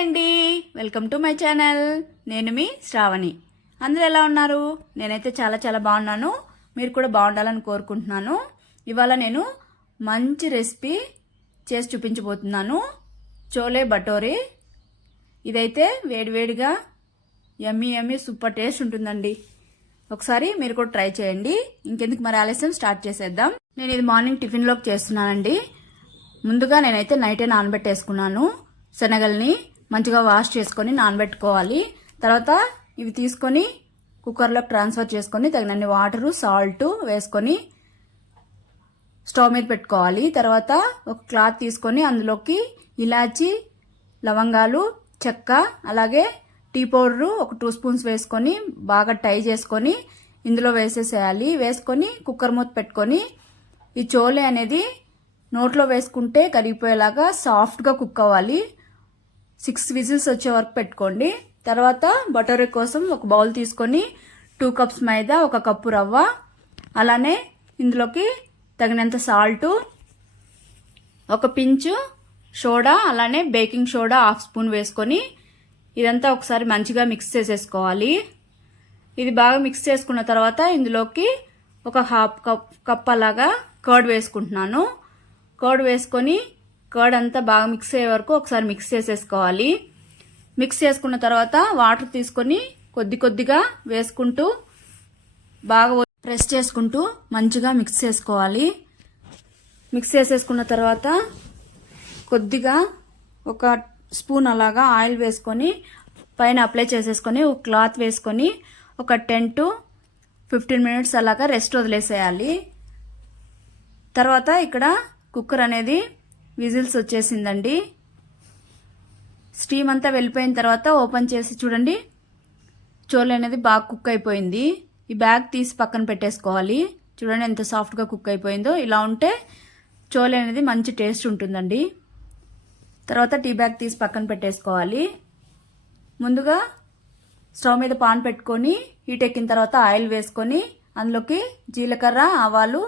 అండి, welcome to my channel. నేను మీ శ్రావణి. అందరూ ఎలా ఉన్నారు? నేనైతే చాలా చాలా బాగున్నాను. మీరు కూడా బాగుండాలని కోరుకుంటున్నాను. ఇవాళ నేను మంచి రెసిపీ చేసి చూపించబోతున్నాను, చోలే భటోరే. ఇదైతే వేడివేడిగా యమ్మీ యమ్మీ సూపర్ టేస్ట్ ఉంటుందండి. ఒకసారి మీరు కూడా ట్రై చేయండి. ఇంకెందుకు మరి ఆలస్యం, స్టార్ట్ చేసేద్దాం. నేను ఇది మార్నింగ్ టిఫిన్లోకి చేస్తున్నానండి. ముందుగా నేనైతే నైటే నానబెట్టేసుకున్నాను. శనగల్ని మంచిగా వాష్ చేసుకొని నానబెట్టుకోవాలి. తర్వాత ఇవి తీసుకొని కుక్కర్లోకి ట్రాన్స్ఫర్ చేసుకొని తగినన్ని వాటరు, సాల్ట్ వేసుకొని స్టవ్ మీద పెట్టుకోవాలి. తర్వాత ఒక క్లాత్ తీసుకొని అందులోకి ఇలాచి, లవంగాలు, చెక్క, అలాగే టీ పౌడరు ఒక 2 స్పూన్స్ వేసుకొని బాగా టై చేసుకొని ఇందులో వేసేసేయాలి. వేసుకొని కుక్కర్ మూత పెట్టుకొని ఈ చోలే అనేది నోట్లో వేసుకుంటే కరిగిపోయేలాగా సాఫ్ట్గా కుక్ అవ్వాలి. 6 విజిల్స్ వచ్చే వరకు పెట్టుకోండి. తర్వాత బటోరే కోసం ఒక బౌల్ తీసుకొని 2 కప్స్ మైదా, 1 కప్పు రవ్వ, అలానే ఇందులోకి తగినంత సాల్ట్, ఒక పించు సోడా, అలానే బేకింగ్ సోడా 1/2 స్పూన్ వేసుకొని ఇదంతా ఒకసారి మంచిగా మిక్స్ చేసేసుకోవాలి. ఇది బాగా మిక్స్ చేసుకున్న తర్వాత ఇందులోకి ఒక 1/2 కప్ అలాగా కర్డ్ వేసుకుంటున్నాను. కర్డ్ వేసుకొని కర్డ్ అంతా బాగా మిక్స్ అయ్యే వరకు ఒకసారి మిక్స్ చేసేసుకోవాలి. మిక్స్ చేసుకున్న తర్వాత వాటర్ తీసుకొని కొద్ది కొద్దిగా వేసుకుంటూ బాగా ప్రెస్ చేసుకుంటూ మంచిగా మిక్స్ చేసుకోవాలి. మిక్స్ చేసేసుకున్న తర్వాత కొద్దిగా 1 స్పూన్ అలాగా ఆయిల్ వేసుకొని పైన అప్లై చేసేసుకొని ఒక క్లాత్ వేసుకొని ఒక 10 to 15 మినిట్స్ అలాగా రెస్ట్ వదిలేసేయాలి. తర్వాత ఇక్కడ కుక్కర్ అనేది విజిల్స్ వచ్చేసిందండి. స్టీమ్ అంతా వెళ్ళిపోయిన తర్వాత ఓపెన్ చేసి చూడండి, చోలే అనేది బాగా కుక్ అయిపోయింది. ఈ బ్యాగ్ తీసి పక్కన పెట్టేసుకోవాలి. చూడండి ఎంత సాఫ్ట్గా కుక్ అయిపోయిందో. ఇలా ఉంటే చోలే అనేది మంచి టేస్ట్ ఉంటుందండి. తర్వాత టీ బ్యాగ్ తీసి పక్కన పెట్టేసుకోవాలి. ముందుగా స్టవ్ మీద పాన్ పెట్టుకొని హీట్ ఎక్కిన తర్వాత ఆయిల్ వేసుకొని అందులోకి జీలకర్ర, ఆవాలు,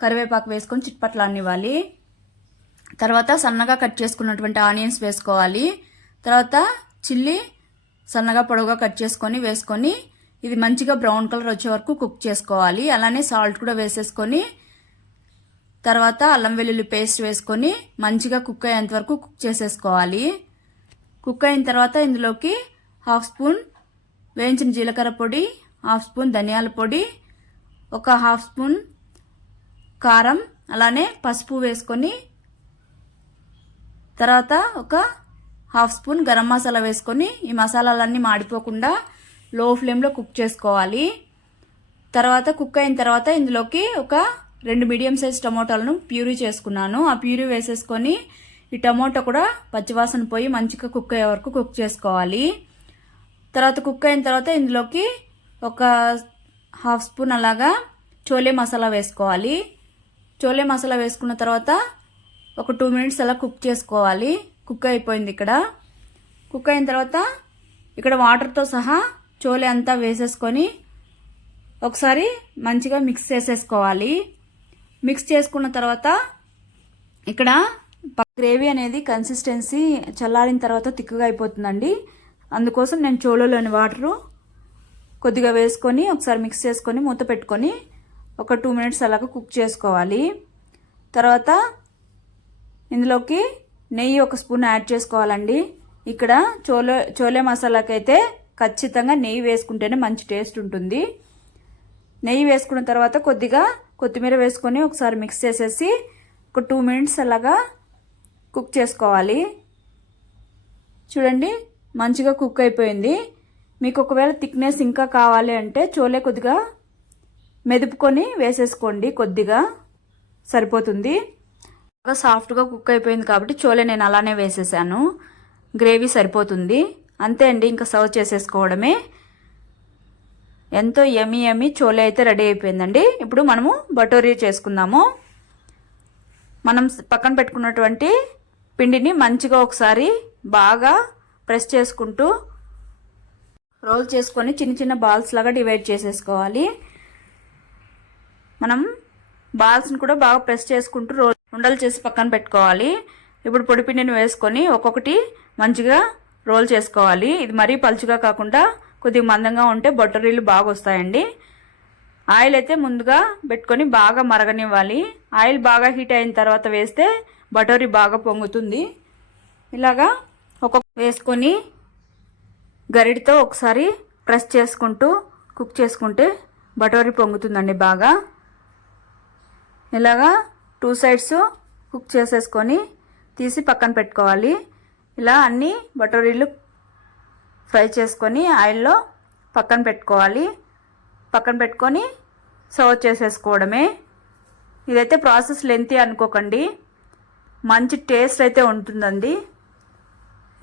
కరివేపాకు వేసుకొని చిట్పట్లానివ్వాలి. తర్వాత సన్నగా కట్ చేసుకున్నటువంటి ఆనియన్స్ వేసుకోవాలి. తర్వాత చిల్లీ సన్నగా పొడవుగా కట్ చేసుకొని వేసుకొని ఇది మంచిగా బ్రౌన్ కలర్ వచ్చే వరకు కుక్ చేసుకోవాలి. అలానే సాల్ట్ కూడా వేసేసుకొని తర్వాత అల్లం వెల్లుల్లి పేస్ట్ వేసుకొని మంచిగా కుక్ అయ్యేంత వరకు కుక్ చేసేసుకోవాలి. కుక్ అయిన తర్వాత ఇందులోకి 1/2 స్పూన్ వేయించిన జీలకర్ర పొడి, 1/2 స్పూన్ ధనియాల పొడి, ఒక 1/2 స్పూన్ కారం, అలానే పసుపు వేసుకొని తర్వాత ఒక 1/2 స్పూన్ గరం మసాలా వేసుకొని ఈ మసాలాలన్నీ మాడిపోకుండా లో ఫ్లేమ్లో కుక్ చేసుకోవాలి. తర్వాత కుక్ అయిన తర్వాత ఇందులోకి ఒక 2 మీడియం సైజ్ టమోటాలను ప్యూరీ చేసుకున్నాను. ఆ ప్యూరీ వేసేసుకొని ఈ టమోటా కూడా పచ్చివాసన పోయి మంచిగా కుక్ అయ్యే వరకు కుక్ చేసుకోవాలి. తర్వాత కుక్ అయిన తర్వాత ఇందులోకి ఒక 1/2 స్పూన్ అలాగా చోలే మసాలా వేసుకోవాలి. చోలే మసాలా వేసుకున్న తర్వాత ఒక 2 మినిట్స్ అలా కుక్ చేసుకోవాలి. కుక్ అయిపోయింది. ఇక్కడ కుక్ అయిన తర్వాత ఇక్కడ వాటర్తో సహా చోలే అంతా వేసేసుకొని ఒకసారి మంచిగా మిక్స్ చేసేసుకోవాలి. మిక్స్ చేసుకున్న తర్వాత ఇక్కడ గ్రేవీ అనేది కన్సిస్టెన్సీ చల్లారిన తర్వాత తిక్కుగా అయిపోతుందండి. అందుకోసం నేను చోలోలోని వాటరు కొద్దిగా వేసుకొని ఒకసారి మిక్స్ చేసుకొని మూత పెట్టుకొని ఒక 2 మినిట్స్ అలాగా కుక్ చేసుకోవాలి. తర్వాత ఇందులోకి నెయ్యి 1 స్పూన్ యాడ్ చేసుకోవాలండి. ఇక్కడ చోలే మసాలాకైతే ఖచ్చితంగా నెయ్యి వేసుకుంటేనే మంచి టేస్ట్ ఉంటుంది. నెయ్యి వేసుకున్న తర్వాత కొద్దిగా కొత్తిమీర వేసుకొని ఒకసారి మిక్స్ చేసేసి ఒక 2 మినిట్స్ అలాగా కుక్ చేసుకోవాలి. చూడండి మంచిగా కుక్ అయిపోయింది. మీకు ఒకవేళ థిక్నెస్ ఇంకా కావాలి అంటే చోలే కొద్దిగా మెదుపుకొని వేసేసుకోండి, కొద్దిగా సరిపోతుంది. బాగా సాఫ్ట్గా కుక్ అయిపోయింది కాబట్టి చోలే నేను అలానే వేసేసాను. గ్రేవీ సరిపోతుంది. అంతే అండి, ఇంకా సర్వ్ చేసేసుకోవడమే. ఎంతో యమ్మీ యమ్మీ చోలే అయితే రెడీ అయిపోయిందండి. ఇప్పుడు మనము భటోరే చేసుకుందాము. మనం పక్కన పెట్టుకున్నటువంటి పిండిని మంచిగా ఒకసారి బాగా ప్రెస్ చేసుకుంటూ రోల్ చేసుకొని చిన్న చిన్న బాల్స్ లాగా డివైడ్ చేసేసుకోవాలి. మనం బాల్స్ని కూడా బాగా ప్రెస్ చేసుకుంటూ ఉండలు చేసి పక్కన పెట్టుకోవాలి. ఇప్పుడు పొడిపిండిని వేసుకొని ఒక్కొక్కటి మంచిగా రోల్ చేసుకోవాలి. ఇది మరీ పలుచుగా కాకుండా కొద్దిగా మందంగా ఉంటే బొటరీలు బాగా వస్తాయండి. ఆయిల్ అయితే ముందుగా పెట్టుకొని బాగా మరగనివ్వాలి. ఆయిల్ బాగా హీట్ అయిన తర్వాత వేస్తే బటోరీ బాగా పొంగుతుంది. ఇలాగా వేసుకొని గరిటతో ఒకసారి ప్రెస్ చేసుకుంటూ కుక్ చేసుకుంటే బటోరీ పొంగుతుందండి బాగా. ఇలాగా 2 సైడ్స్ కుక్ చేసేసుకొని తీసి పక్కన పెట్టుకోవాలి. ఇలా అన్ని బటోరీలు ఫ్రై చేసుకొని ఆయిల్లో పక్కన పెట్టుకోవాలి. పక్కన పెట్టుకొని సర్వ్ చేసేసుకోవడమే. ఇదైతే ప్రాసెస్ లెంతీ అనుకోకండి, మంచి టేస్ట్ అయితే ఉంటుందండి.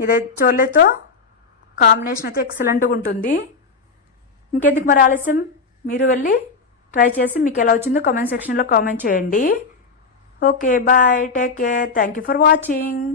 ఇదైతే చోలేతో కాంబినేషన్ అయితే ఎక్సలెంట్గా ఉంటుంది. ఇంకెందుకు మరి ఆలస్యం, మీరు వెళ్ళి ట్రై చేసి మీకు ఎలా వచ్చిందో కామెంట్ సెక్షన్లో కామెంట్ చేయండి. Okay, bye, take care, thank you for watching.